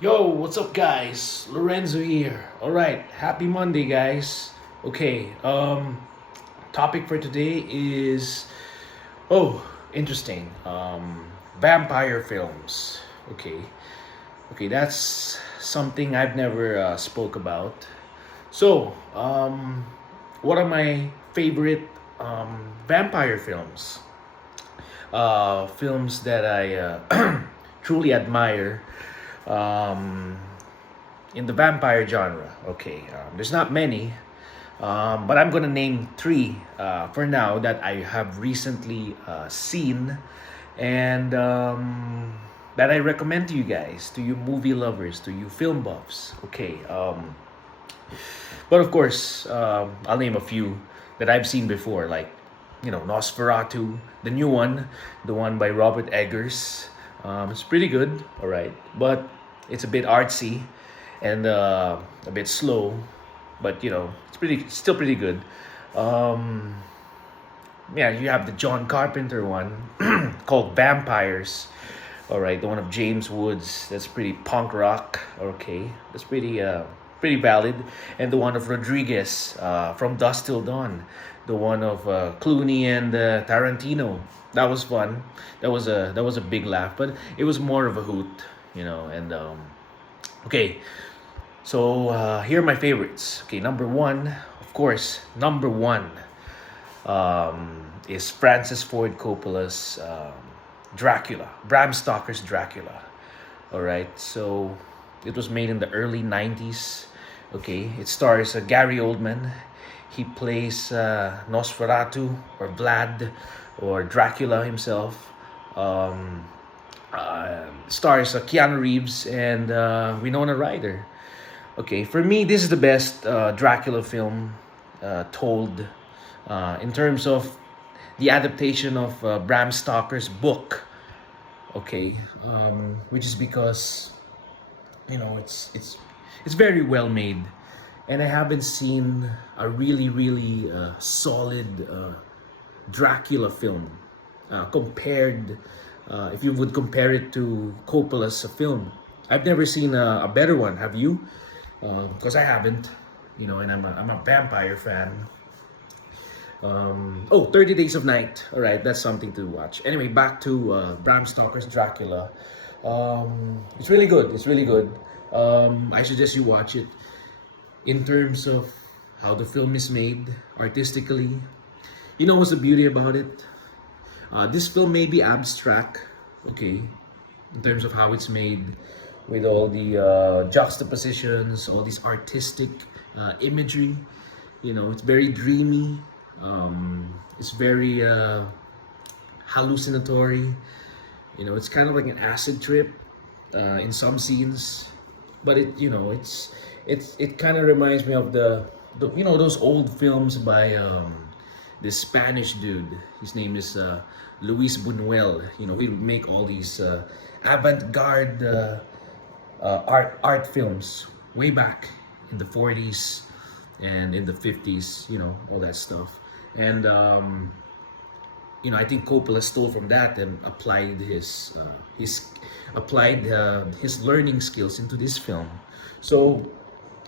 Yo, what's up, guys? Lorenzo here. All right, happy Monday, guys. Okay, topic for today is interesting. Vampire films. Okay, okay, that's something I've never spoke about. So, what are my favorite vampire films? Films that I truly admire um, in the vampire genre. Okay, there's not many, but I'm gonna name three for now that I have recently seen and that I recommend to you guys, to you movie lovers, to you film buffs. Okay, but of course, I'll name a few that I've seen before, like Nosferatu, the new one, the one by Robert Eggers. It's pretty good, all right, but it's a bit artsy and a bit slow, but it's still pretty good. Um, yeah, you have the John Carpenter one called Vampires. All right, the one of James Woods. That's pretty punk rock. Okay, that's pretty valid. And the one of Rodriguez from Dust Till Dawn. The one of Clooney and Tarantino. That was fun. That was a big laugh, but it was more of a hoot, And okay, so here are my favorites. Okay, number one, of course, number one is Francis Ford Coppola's Dracula, Bram Stoker's Dracula. All right, so it was made in the early 90s. Okay, it stars Gary Oldman. He plays Nosferatu or Vlad or Dracula himself. Stars Keanu Reeves and Winona Ryder. Okay, for me, this is the best Dracula film told in terms of the adaptation of Bram Stoker's book. Okay, which is because it's very well made, and I haven't seen a really solid Dracula film compared. If you would compare it to Coppola's film, I've never seen a better one. Have you? Because I haven't, and I'm a vampire fan. 30 Days of Night. All right, that's something to watch. Anyway, back to Bram Stoker's Dracula. It's really good. It's really good. I suggest you watch it. In terms of how the film is made artistically, what's the beauty about it? This film may be abstract, okay, in terms of how it's made, with all the juxtapositions, all these artistic imagery. It's very dreamy. It's very hallucinatory. It's kind of like an acid trip in some scenes, but it kind of reminds me of the those old films by this Spanish dude. His name is Luis Buñuel. He would make all these avant-garde art films way back in the 40s and in the 50s. All that stuff. And I think Coppola stole from that and applied his learning skills into this film. So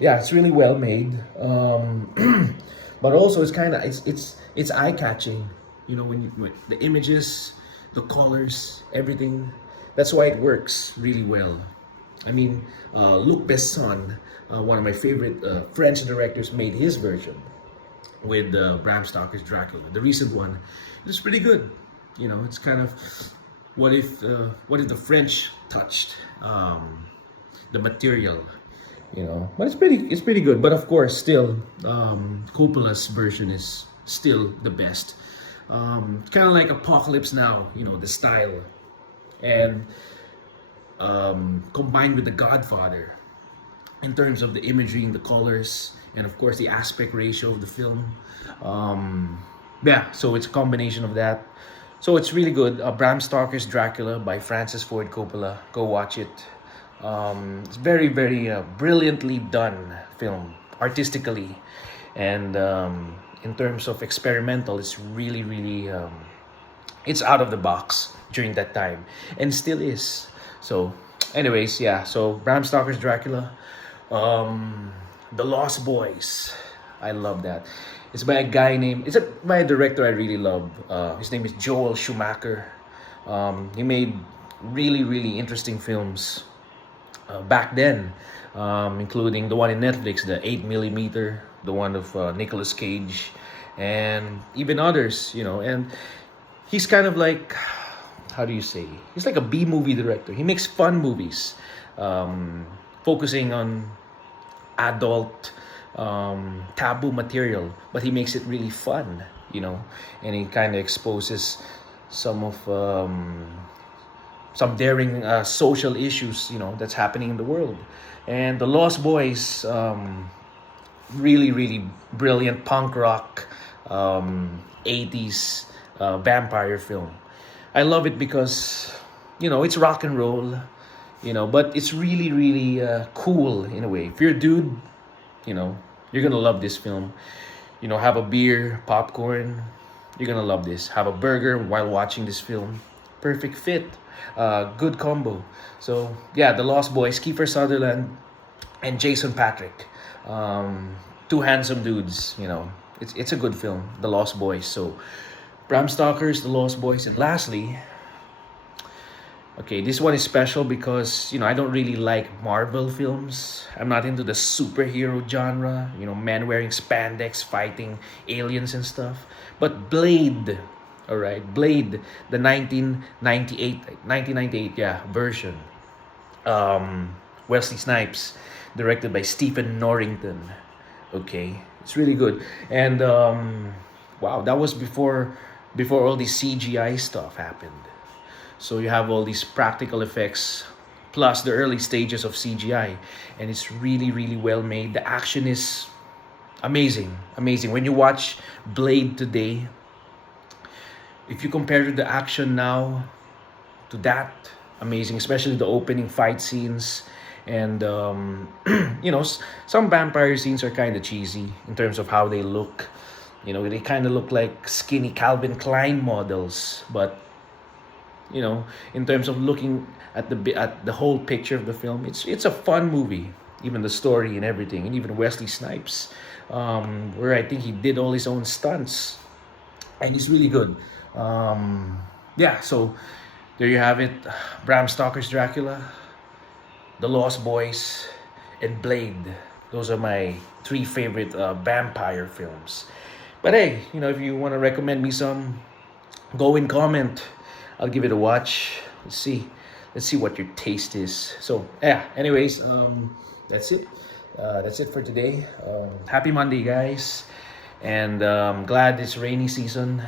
yeah, it's really well made. But also it's kind of it's eye catching. When the images, the colors, everything. That's why it works really well. I mean, Luc Besson, one of my favorite French directors, made his version with Bram Stoker's Dracula. The recent one, it's pretty good. It's kind of what if the French touched the material, But it's pretty good. But of course, still, Coppola's version is still the best. Kind of like Apocalypse Now, the style, and combined with The Godfather in terms of the imagery and the colors, and of course the aspect ratio of the film. Yeah, so it's a combination of that. So it's really good. Bram Stoker's Dracula by Francis Ford Coppola. Go watch it. It's very brilliantly done film artistically, and in terms of experimental, it's really it's out of the box during that time, and still is. So Anyways, yeah. So Bram Stoker's Dracula, um, The Lost Boys. I love that. It's by a guy named. By a director I really love. His name is Joel Schumacher. He made really interesting films back then, including the one in Netflix, the 8 millimeter, the one of Nicolas Cage, and even others. And he's kind of like, how do you say? He's like a B movie director. He makes fun movies, um, focusing on adult taboo material, but he makes it really fun, and he kind of exposes some of some daring social issues, that's happening in the world. And The Lost Boys, really brilliant punk rock 80s vampire film. I love it because it's rock and roll, but it's really cool in a way. If you're a dude, you're gonna love this film. Have a beer, popcorn, you're gonna love this. Have a burger while watching this film. Perfect fit, good combo. So yeah, The Lost Boys, Kiefer Sutherland and Jason Patrick, two handsome dudes. It's a good film, The Lost Boys. So Bram Stoker's The Lost Boys, and lastly, okay, this one is special because I don't really like Marvel films. I'm not into the superhero genre. Men wearing spandex, fighting aliens and stuff. But Blade, all right, Blade, the 1998, yeah, version. Wesley Snipes, directed by Stephen Norrington. Okay, it's really good. And wow, that was before all this CGI stuff happened. So you have all these practical effects plus the early stages of CGI, and it's really well made. The action is amazing, amazing. When you watch Blade today, if you compare the action now to that, amazing, especially the opening fight scenes. And some vampire scenes are kind of cheesy in terms of how they look. They kind of look like skinny Calvin Klein models, but in terms of looking at the whole picture of the film, it's a fun movie. Even the story and everything, and even Wesley Snipes, where I think he did all his own stunts, and he's really good. Yeah, so there you have it. Bram Stoker's Dracula, The Lost Boys, and Blade. Those are my three favorite vampire films. But hey, if you want to recommend me some, go and comment. I'll give it a watch. Let's see what your taste is. So yeah. Anyways, that's it. That's it for today. Happy Monday, guys, and glad it's rainy season.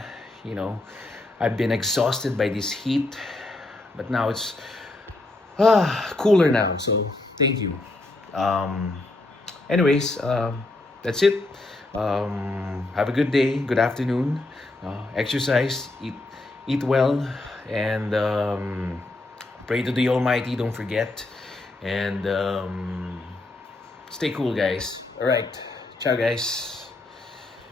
I've been exhausted by this heat, but now it's cooler now. So thank you. Anyways, that's it. Have a good day, good afternoon. Exercise, eat well, and pray to the Almighty. Don't forget, and stay cool, guys. All right, ciao, guys.